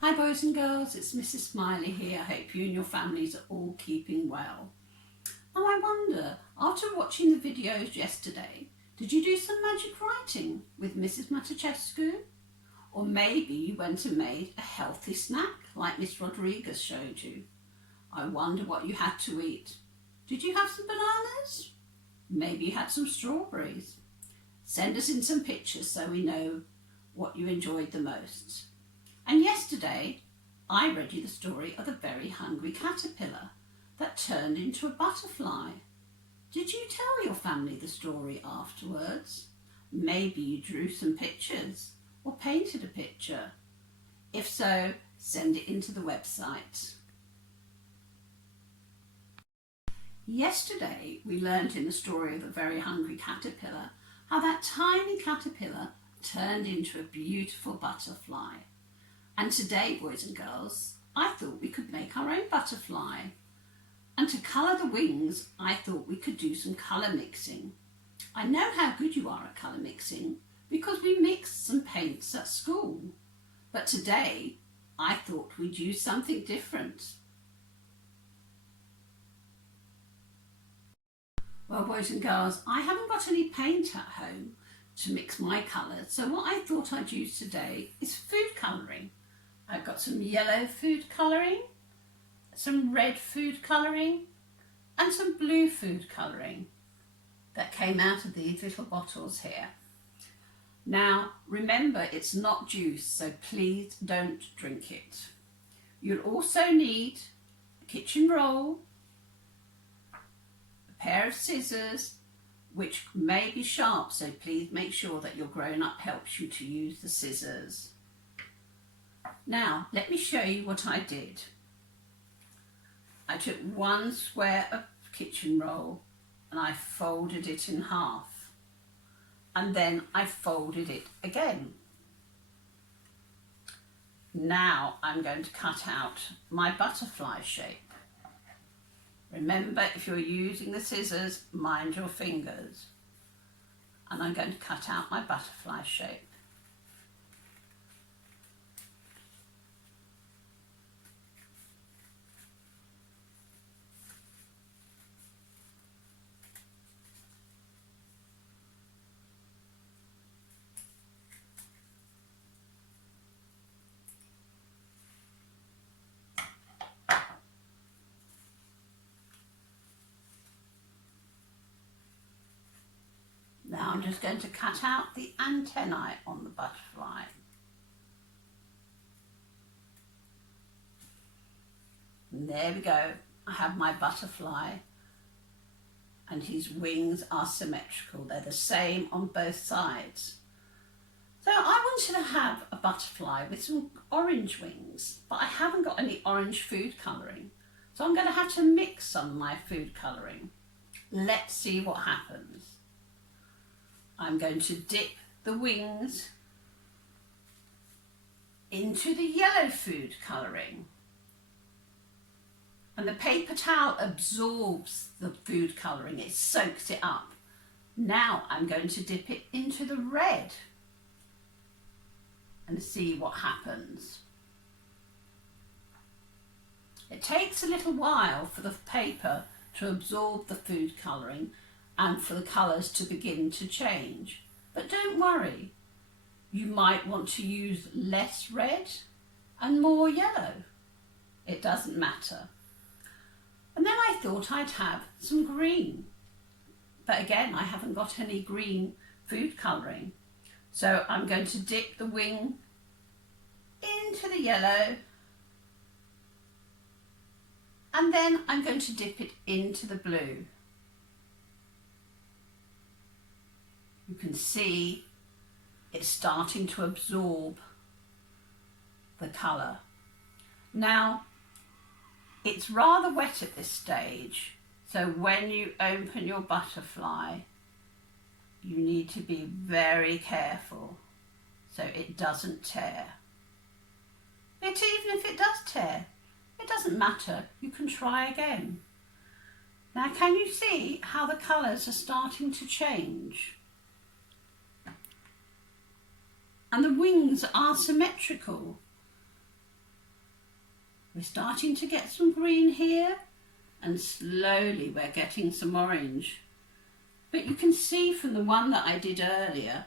Hi boys and girls, it's Mrs. Smiley here. I hope you and your families are all keeping well. Now I wonder, after watching the videos yesterday, did you do some magic writing with Mrs. Matachescu? Or maybe you went and made a healthy snack like Miss Rodriguez showed you. I wonder what you had to eat. Did you have some bananas? Maybe you had some strawberries. Send us in some pictures so we know what you enjoyed the most. And yesterday, I read you the story of a very hungry caterpillar that turned into a butterfly. Did you tell your family the story afterwards? Maybe you drew some pictures or painted a picture. If so, send it into the website. Yesterday, we learned in the story of the very hungry caterpillar how that tiny caterpillar turned into a beautiful butterfly. And today, boys and girls, I thought we could make our own butterfly. And to colour the wings, I thought we could do some colour mixing. I know how good you are at colour mixing because we mixed some paints at school. But today, I thought we'd use something different. Well, boys and girls, I haven't got any paint at home to mix my colours, so what I thought I'd use today is food colouring. I've got some yellow food colouring, some red food colouring and some blue food colouring that came out of these little bottles here. Now remember, it's not juice, so please don't drink it. You'll also need a kitchen roll, a pair of scissors which may be sharp, so please make sure that your grown-up helps you to use the scissors. Now, let me show you what I did. I took one square of kitchen roll and I folded it in half. And then I folded it again. Now I'm going to cut out my butterfly shape. Remember, if you're using the scissors, mind your fingers. And I'm going to cut out my butterfly shape. Now I'm just going to cut out the antennae on the butterfly. And there we go. I have my butterfly and his wings are symmetrical. They're the same on both sides. So I wanted to have a butterfly with some orange wings, but I haven't got any orange food colouring. So I'm going to have to mix some of my food colouring. Let's see what happens. I'm going to dip the wings into the yellow food colouring. And the paper towel absorbs the food colouring, it soaks it up. Now I'm going to dip it into the red and see what happens. It takes a little while for the paper to absorb the food colouring and for the colours to begin to change. But don't worry, you might want to use less red and more yellow. It doesn't matter. And then I thought I'd have some green. But again, I haven't got any green food colouring. So I'm going to dip the wing into the yellow and then I'm going to dip it into the blue. You can see it's starting to absorb the colour. Now, it's rather wet at this stage, so when you open your butterfly, you need to be very careful so it doesn't tear. But even if it does tear, it doesn't matter, you can try again. Now, can you see how the colours are starting to change? And the wings are symmetrical. We're starting to get some green here, and slowly we're getting some orange. But you can see from the one that I did earlier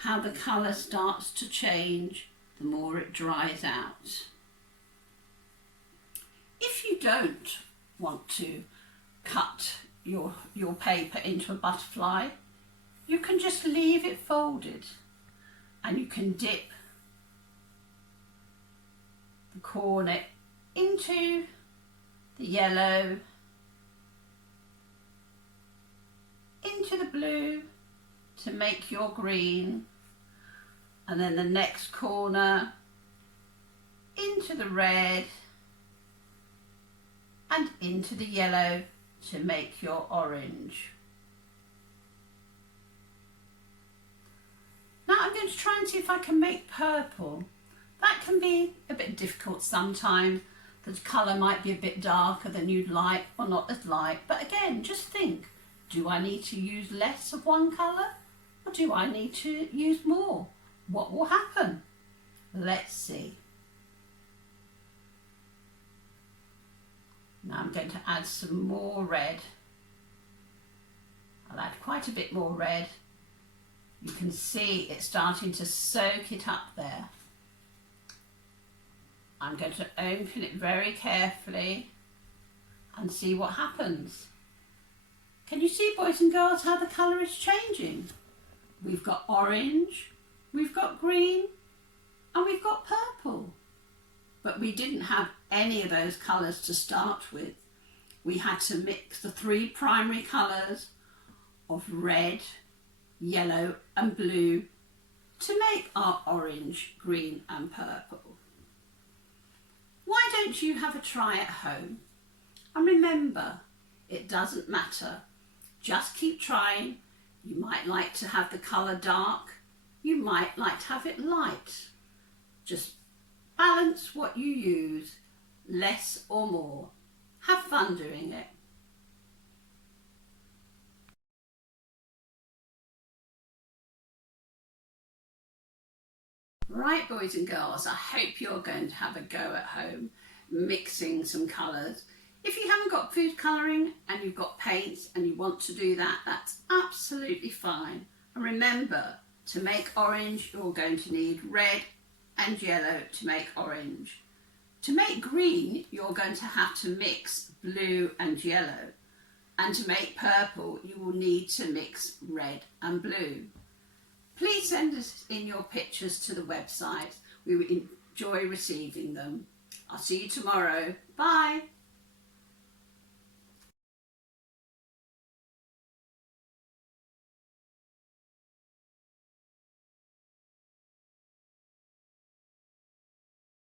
how the colour starts to change the more it dries out. If you don't want to cut your paper into a butterfly, you can just leave it folded, and you can dip the corner into the yellow, into the blue to make your green, and then the next corner into the red and into the yellow to make your orange. Now I'm going to try and see if I can make purple. That can be a bit difficult sometimes. The colour might be a bit darker than you'd like, or not as light, but again, just think, do I need to use less of one colour, or do I need to use more? What will happen? Let's see. Now I'm going to add some more red. I'll add quite a bit more red. You can see it's starting to soak it up there. I'm going to open it very carefully and see what happens. Can you see, boys and girls, how the colour is changing? We've got orange, we've got green, and we've got purple. But we didn't have any of those colours to start with. We had to mix the three primary colours of red, yellow and blue to make our orange, green and purple. Why don't you have a try at home? And remember, it doesn't matter. Just keep trying. You might like to have the colour dark. You might like to have it light. Just balance what you use, less or more. Have fun doing it. Right, boys and girls, I hope you're going to have a go at home mixing some colours. If you haven't got food colouring and you've got paints and you want to do that, that's absolutely fine. And remember, to make orange, you're going to need red and yellow to make orange. To make green, you're going to have to mix blue and yellow. And to make purple, you will need to mix red and blue. Please send us in your pictures to the website. We will enjoy receiving them. I'll see you tomorrow. Bye.